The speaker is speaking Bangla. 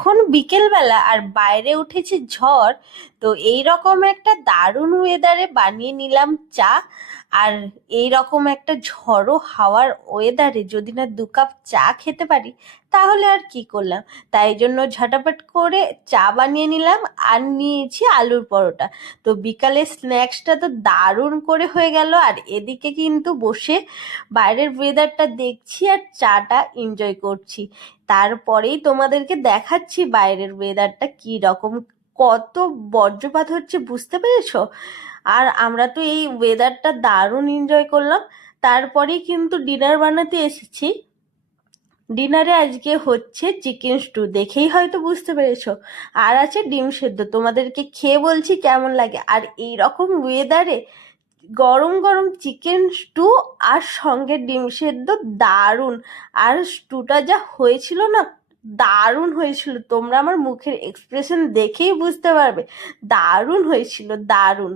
এখন বিকেলবেলা আর বাইরে উঠেছে ঝড়। তো এই রকম একটা দারুণ ওয়েদারে বানিয়ে নিলাম চা। আর এই রকম একটা ঝড়ো হাওয়ার ওয়েদারে যদি না 2 কাপ চা খেতে পারি, তাহলে আর কি করলাম। তাই জন্য ঝটাপট করে চা বানিয়ে নিলাম আর নিয়েছি আলুর পরোটা। তো বিকালের স্ন্যাক্সটা তো দারুণ করে হয়ে গেল, আর এদিকে কিন্তু বসে বাইরের ওয়েদারটা দেখছি আর চাটা এনজয় করছি। তারপরেই তোমাদেরকে দেখাচ্ছি বাইরের ওয়েদারটা কি রকম, কত বজ্রপাত হচ্ছে বুঝতে পেরেছো। আর আমরা তো এই ওয়েদারটা দারুণ এনজয় করলাম। তারপরেই কিন্তু ডিনার বানাতে এসেছি। ডিনারে আজকে হচ্ছে চিকেন স্টু, দেখেই হয়তো বুঝতে পেরেছো। আর আছে ডিম সেদ্ধ, তোমাদেরকে খেয়ে বলছি কেমন লাগে। আর এই রকম ওয়েদারে গরম গরম চিকেন স্টু আর সঙ্গে ডিম সেদ্ধ, দারুণ। আর স্টুটা যা হয়েছিল না, দারুণ হয়েছিল। তোমরা আমার মুখের এক্সপ্রেশন দেখেই বুঝতে পারবে, দারুণ হয়েছিল, দারুণ।